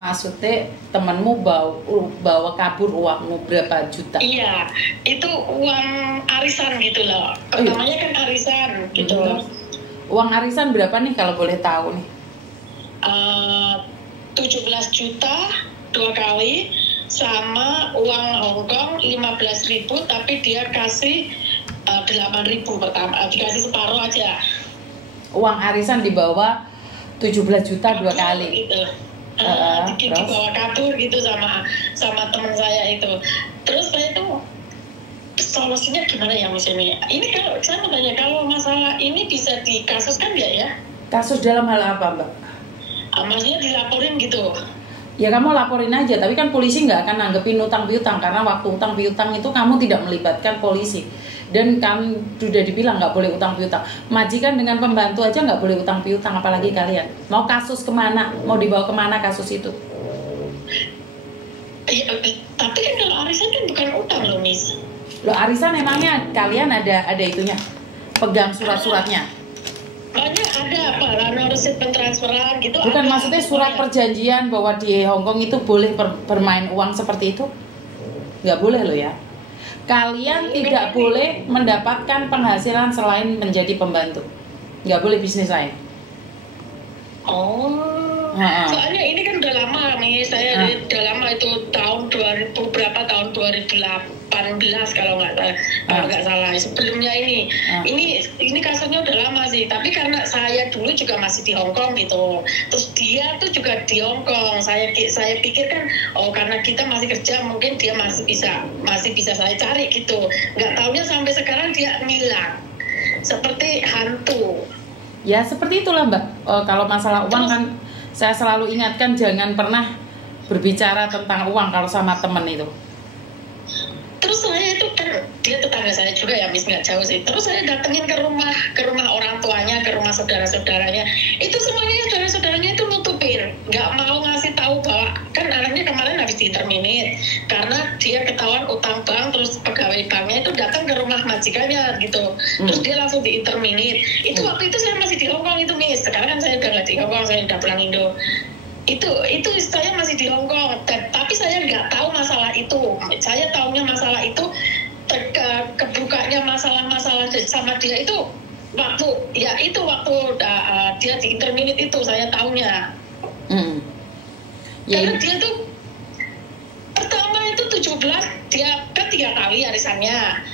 Maksudnya temanmu bawa kabur uangmu berapa juta? Iya, itu uang arisan gitu loh. Pertamanya kan arisan gitu. Uang arisan berapa nih kalau boleh tahu nih? 17 juta 2 kali, sama uang Hongkong 15.000, tapi dia kasih 8.000 pertama, dikasih separuh aja. Uang arisan dibawa 17 juta 2 kali. Gitu. Dibawa kabur gitu sama teman saya itu. Terus saya tuh solusinya gimana ya Miss ini? Ini kalau saya mau tanya, kalau masalah ini bisa dikasuskan nggak ya? Kasus dalam hal apa, Mbak? Maksudnya dilaporin gitu. Ya kamu laporin aja, tapi kan polisi nggak akan nanggepin utang piutang, karena waktu utang piutang itu kamu tidak melibatkan polisi. Dan kamu sudah dibilang nggak boleh utang piutang. Majikan dengan pembantu aja nggak boleh utang piutang, apalagi kalian. Mau kasus kemana? Mau dibawa kemana kasus itu? Ya, tapi kan kalau arisan kan bukan utang loh Miss. Loh, arisan emangnya kalian ada itunya? Pegang surat-suratnya? Banyak ada apa, resep pentransferan gitu. Bukan, maksudnya surat perjanjian bahwa di Hongkong itu boleh bermain uang seperti itu? Nggak boleh loh ya. Kalian tidak boleh mendapatkan penghasilan selain menjadi pembantu. Nggak boleh bisnis lain. Soalnya ini kan udah lama nih, saya udah lama itu tahun 2000 berapa, tahun 2018 kalau nggak salah. Sebelumnya ini kasusnya udah lama sih, tapi karena saya dulu juga masih di Hongkong gitu, terus dia tuh juga di Hongkong. Saya pikir kan, karena kita masih kerja mungkin dia masih bisa saya cari gitu. Nggak taunya sampai sekarang dia ngilang seperti hantu. Ya seperti itulah Mbak. Kalau masalah uang kan saya selalu ingatkan jangan pernah berbicara tentang uang kalau sama temen itu. Terus saya itu kan, dia tetangga saya juga ya Miss, nggak jauh sih. Terus saya datengin ke rumah orang tuanya, ke rumah saudara-saudaranya. Itu semuanya saudara-saudaranya itu nutupin, nggak mau ngasih tahu bahwa kan anaknya kemarin habis diterminate karena dia ketahuan utang bank, terus pegawai banknya itu datang ke rumah majikannya gitu. Terus dia langsung diterminate. Itu waktu itu saya masih di Hongkong itu Miss. Sekarang kan saya udah nggak di Hongkong, saya udah pulang Indo. Itu saya masih di Hongkong, tapi saya nggak tahu masalah itu. Saya taunya masalah itu kebukanya masalah sama dia itu waktu dia di interminate itu saya taunya. Karena dia tuh pertama itu 17, dia kan 3 kali arisannya.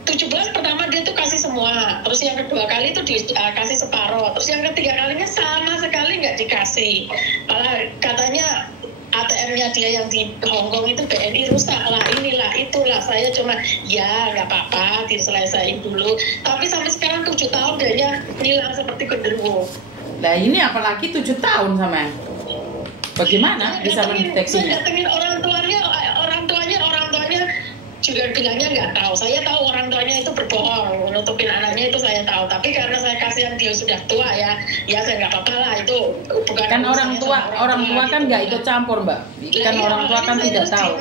17 pertama dia tuh kasih semua, terus yang kedua kali itu dikasih separuh, terus yang ketiga kalinya sama sekali nggak dikasih. Malah katanya ATM-nya dia yang di Hongkong itu BNI rusak lah, inilah itulah. Saya cuma ya nggak apa-apa diselesaikan dulu, tapi sampai sekarang 7 tahun dia hilang seperti genderuwo. Nah ini apalagi 7 tahun sama. Bagaimana bisa mendeteksinya? Datengin orang tuanya juga bilangnya nggak tahu. Saya tahu orang tuanya itu berbohong, menutupin anaknya itu saya tahu. Tapi karena saya kasihan dia sudah tua ya saya nggak apa-apa lah, itu bukan kan orang tua kan nggak ikut campur Mbak. Kan iya, orang tua kan tidak tahu.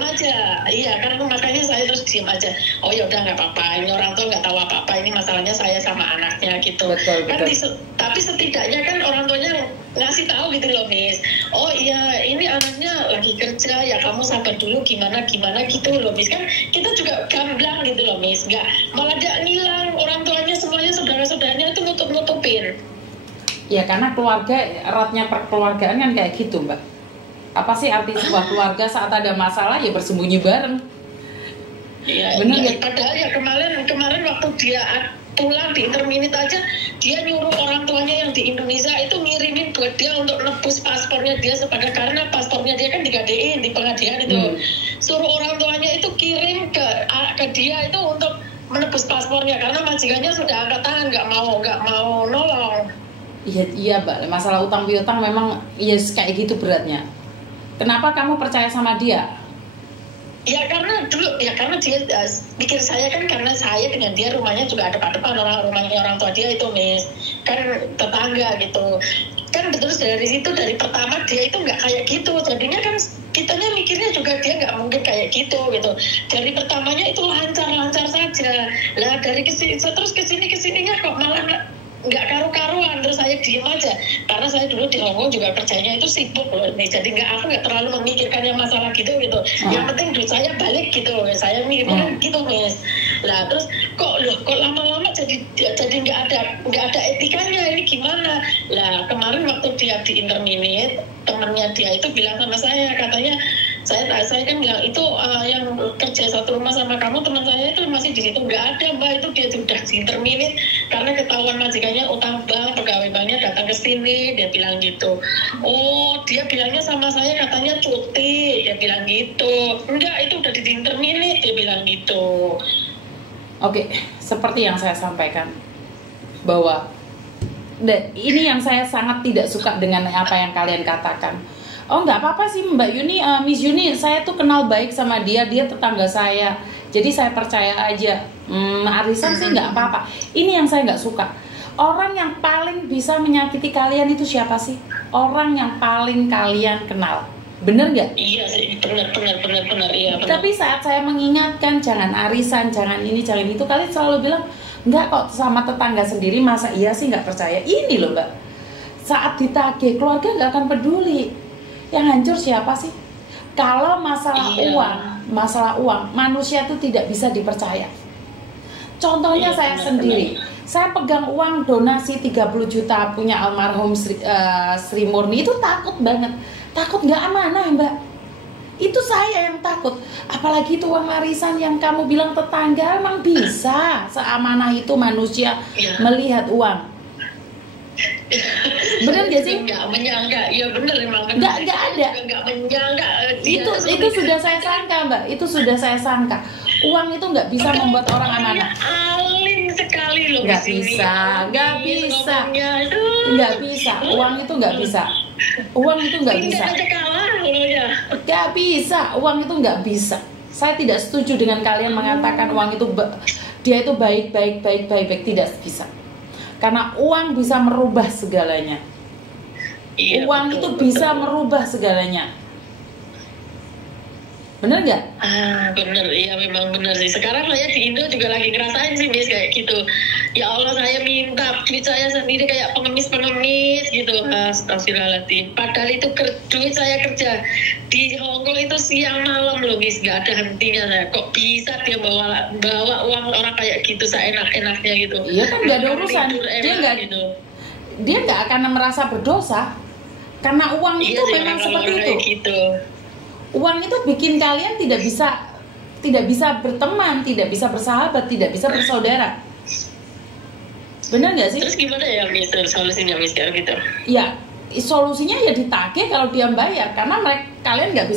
Iya, karena makanya saya terus diam aja. Oh ya udah nggak apa-apa, ini orang tua nggak tahu apa-apa, ini masalahnya saya sama anaknya gitu. Betul. Tapi setidaknya kan orang tuanya ngasih tahu gitu loh Miss. Oh iya, ini anaknya lagi kerja ya, kamu sabar dulu gimana gitu loh Miss. Kan kita juga gamblang gitu loh Miss, nggak malah dia ngilang, orang tuanya semuanya saudara-saudaranya itu nutupin. Ya karena keluarga, eratnya perkeluargaan kan kayak gitu Mbak. Apa sih arti sebuah keluarga saat ada masalah ya bersembunyi bareng? Iya, benar ya. Padahal ya kemarin waktu dia pulang di interminate aja, dia nyuruh orang tuanya yang di Indonesia itu ngirimin buat dia untuk nebus paspornya dia, karena paspornya dia kan digadein di pengadilan itu. Suruh orang tuanya itu kirim ke dia itu untuk menebus paspornya, karena majikannya sudah angkat tangan, nggak mau nolong. Iya Mbak, masalah utang piutang memang ya kayak gitu beratnya. Kenapa kamu percaya sama dia? Ya karena dia pikir saya kan, karena saya dengan dia rumahnya juga depan-depan, rumahnya orang tua dia itu Miss, kan tetangga gitu. Kan terus dari situ, dari pertama dia itu nggak kayak gitu, jadinya kan kitanya mikirnya juga dia nggak mungkin kayak gitu. Dari pertamanya itu lancar saja. Lah dari terus kesininya kok malah nggak karu-karuan. Terus saya diem aja karena saya dulu di Hongkong juga kerjanya itu sibuk loh nih, jadi aku nggak terlalu memikirkan yang masalah gitu. Yang penting duit saya balik gitu, saya mikirnya gitu Miss. Lah terus kok lama-lama jadi nggak ada etikanya, ini gimana? Lah kemarin waktu dia di interminate, temannya dia itu bilang sama saya, katanya saya kan bilang itu yang kerja satu rumah sama kamu, teman saya itu masih di situ. Nggak ada Mbak, itu dia sudah di interminate karena ketahuan majikannya utang bank, pegawai banknya datang ke sini, dia bilang gitu. Oh, dia bilangnya sama saya katanya cuti, dia bilang gitu. Enggak, itu udah di interminate, dia bilang gitu. Oke, seperti yang saya sampaikan bahwa ini yang saya sangat tidak suka dengan apa yang kalian katakan. Oh nggak apa-apa sih Mbak Yuni, Miss Yuni, saya tuh kenal baik sama dia tetangga saya, jadi saya percaya aja. Arisan sih nggak apa-apa. Ini yang saya nggak suka. Orang yang paling bisa menyakiti kalian itu siapa sih? Orang yang paling kalian kenal. Bener nggak? Iya sih, bener, iya. Bener. Tapi saat saya mengingatkan jangan arisan, jangan ini, jangan itu, kalian selalu bilang nggak kok, sama tetangga sendiri masa iya sih nggak percaya. Ini loh Mbak, saat ditagih keluarga nggak akan peduli. Yang hancur siapa sih? Kalau masalah uang, manusia itu tidak bisa dipercaya. Contohnya saya sendiri, saya pegang uang donasi 30 juta punya almarhum Sri Murni, itu takut banget. Takut nggak amanah Mbak. Itu saya yang takut. Apalagi itu uang arisan yang kamu bilang tetangga, emang bisa seamanah itu manusia melihat uang? Bener gak sih? Nggak menyangka, ya bener emang. Nggak ada. Nggak menyangka. Itu sudah saya sangka Mbak, itu sudah saya sangka. Uang itu nggak bisa membuat orang amanah. Alim sekali loh. Nggak bisa. Uang itu nggak bisa. Nggak bisa. Uang itu nggak bisa. Saya tidak setuju dengan kalian mengatakan uang itu dia itu baik. Tidak bisa. Karena uang bisa merubah segalanya. Iya, uang itu bisa merubah segalanya. Bener nggak? Bener, iya memang bener sih. Sekarang saya di Indo juga lagi ngerasain sih Miss kayak gitu. Ya Allah, saya minta duit saya sendiri kayak pengemis gitu. Astagfirullahaladzim. Padahal itu duit saya kerja di Hongkong itu siang malam loh Miss, nggak ada hentinya saya. Kok bisa dia bawa uang orang kayak gitu seenak-enaknya gitu? Iya kan nggak ada urusan. Dia nggak akan merasa berdosa karena uang itu memang seperti itu. Gitu. Uang itu bikin kalian tidak bisa berteman, tidak bisa bersahabat, tidak bisa bersaudara. Benar nggak sih? Terus gimana ya Miss, solusinya Miss gitu? Ya, solusinya ya ditagih kalau dia bayar, karena kalian nggak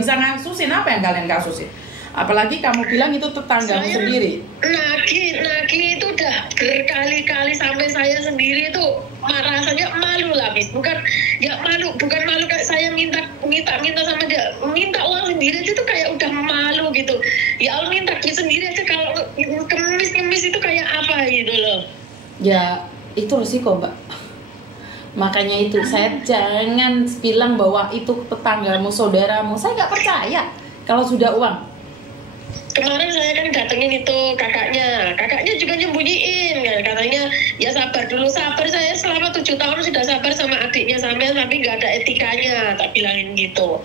bisa ngasusin apa yang kalian ngasusin. Apalagi kamu bilang itu tetanggamu sendiri. Nagih itu udah berkali-kali sampai saya sendiri itu rasanya malu lah Miss. Bukan malu kayak saya minta sama dia, minta uang sendiri itu kayak udah malu gitu. Ya Allah, minta duit sendiri aja kalau kemis itu kayak apa gitu loh. Ya itu resiko Mbak. Makanya itu saya jangan bilang bahwa itu tetanggamu, saudaramu. Saya nggak percaya kalau sudah uang. Kemarin saya kan datengin itu kakaknya juga nyembunyiin ya, katanya ya sabar dulu. Saya selama 7 tahun sudah sabar sama adiknya sampean, tapi nggak ada etikanya, tak bilangin gitu.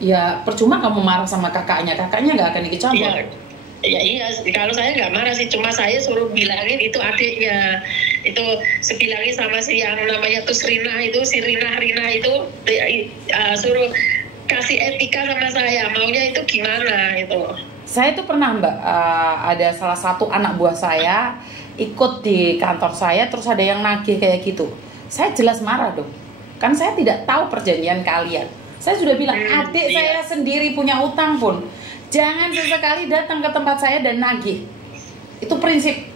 Ya percuma kamu marah sama kakaknya nggak akan ikut campur. Ya iya, kalau saya nggak marah sih, cuma saya suruh bilangin itu adiknya, itu sebilangin sama si yang namanya tuh Rina itu, si Rina itu suruh kasih etika sama saya, maunya itu gimana itu. Saya itu pernah Mbak, ada salah satu anak buah saya ikut di kantor saya, terus ada yang nagih kayak gitu. Saya jelas marah dong, kan saya tidak tahu perjanjian kalian. Saya sudah bilang, adik saya sendiri punya utang pun jangan sesekali datang ke tempat saya dan nagih. Itu prinsip.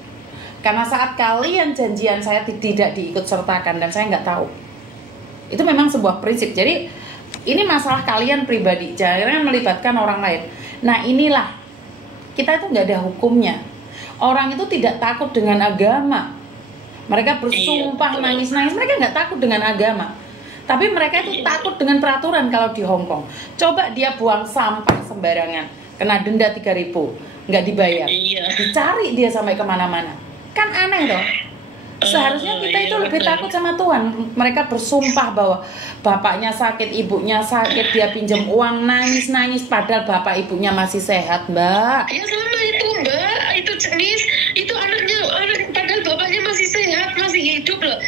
Karena saat kalian janjian saya tidak diikut sertakan dan saya nggak tahu. Itu memang sebuah prinsip. Jadi ini masalah kalian pribadi, jangan melibatkan orang lain. Nah inilah, kita itu nggak ada hukumnya. Orang itu tidak takut dengan agama. Mereka bersumpah nangis-nangis, mereka nggak takut dengan agama. Tapi mereka itu takut dengan peraturan kalau di Hongkong. Coba dia buang sampah sembarangan, kena denda 3.000, nggak dibayar. Dicari dia sampai kemana-mana. Kan aneh dong. Seharusnya kita iya, itu lebih benar. takut sama Tuhan. Mereka bersumpah bahwa bapaknya sakit, ibunya sakit, dia pinjam uang, nangis-nangis, padahal bapak ibunya masih sehat, Mbak. Ya sama itu Mbak, itu jenis, itu anaknya, padahal bapaknya masih sehat, masih hidup loh.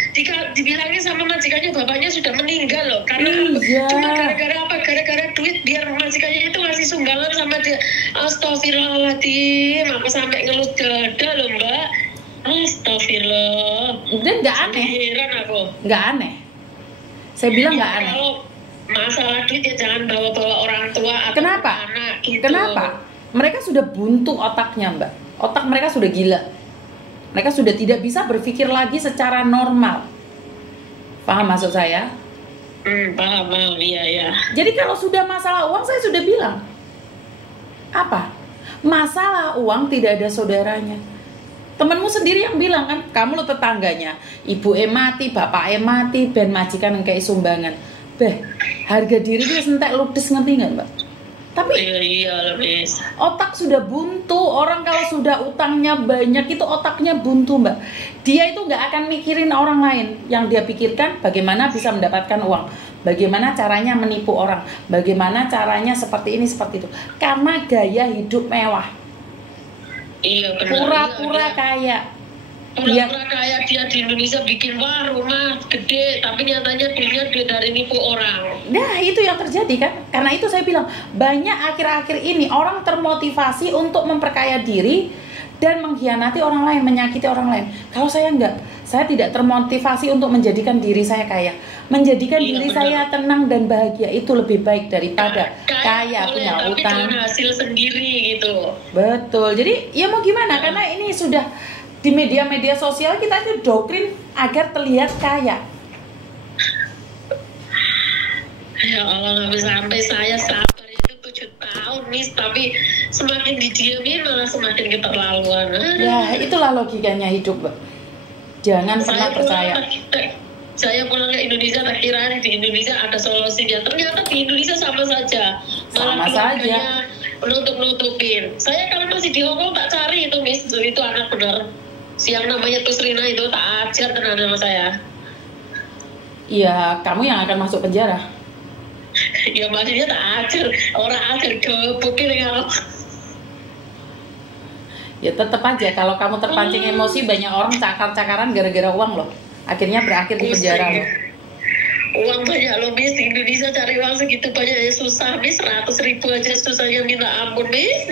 Dibilangin sama majikannya bapaknya sudah meninggal loh. Karena Iya. cuma gara-gara apa? Gara-gara duit biar majikannya itu ngasih sumbangan sama dia. Astagfirullahaladzim, aku sampai ngeluh dada loh Mbak. Astagfirullah. Dan nggak aneh, Heran aku. nggak aneh. Saya bilang nggak aneh. Kalau masalah duit ya jangan bawa-bawa orang tua atau Kenapa? anak gitu. Kenapa? Mereka sudah buntu otaknya, Mbak. Otak mereka sudah gila. Mereka sudah tidak bisa berpikir lagi secara normal. Paham maksud saya? Paham, iya ya. Jadi kalau sudah masalah uang, saya sudah bilang. Apa? Masalah uang tidak ada saudaranya. Temenmu sendiri yang bilang kan, kamu lo tetangganya, ibu mati, bapak mati, ben majikan yang kayak sumbangan. Beh, harga diri itu sentek ludes, ngerti nggak Mbak? Tapi Iya lebih. otak sudah buntu. Orang kalau sudah utangnya banyak itu otaknya buntu Mbak. Dia itu nggak akan mikirin orang lain. Yang dia pikirkan bagaimana bisa mendapatkan uang, bagaimana caranya menipu orang, bagaimana caranya seperti ini seperti itu. Karena gaya hidup mewah, Iya benar. pura-pura kaya. Dia Pura-pura kayak dia di Indonesia bikin rumah gede, tapi nyatanya duitnya duit dari nipu orang. Nah itu yang terjadi kan. Karena itu saya bilang banyak akhir-akhir ini orang termotivasi untuk memperkaya diri dan mengkhianati orang lain, menyakiti orang lain. Kalau saya enggak, saya tidak termotivasi untuk menjadikan diri saya kaya. Menjadikan Iya, diri benar. saya tenang dan bahagia itu lebih baik daripada kaya boleh, punya tapi utang. dengan hasil sendiri gitu. Betul. Jadi ya mau gimana? Karena ini sudah di media-media sosial kita itu doktrin agar terlihat kaya. Ya Allah, nggak bisa sampai saya sabar itu 7 tahun Miss, tapi semakin didiemin malah semakin keterlaluan. Ya itulah logikanya hidup, Mbak. Jangan pernah percaya. Saya pulang ke Indonesia, tak kira di Indonesia ada solusinya. Ternyata di Indonesia sama saja. Sama saja. Menutup-nutupin. Saya kalau masih di Hongkong tak cari itu Miss, itu anak benar. Yang namanya Tusrina itu tak ajar tenan sama saya. Iya, kamu yang akan masuk penjara. Ya maksudnya tak ajar, orang ajar gebukin kalau. Ya tetap aja kalau kamu terpancing emosi, banyak orang cakar-cakaran gara-gara uang loh. Akhirnya berakhir di penjara loh. Uang banyak loh Miss, di Indonesia cari uang segitu banyaknya susah Miss, 100.000 aja susahnya minta ampun Miss.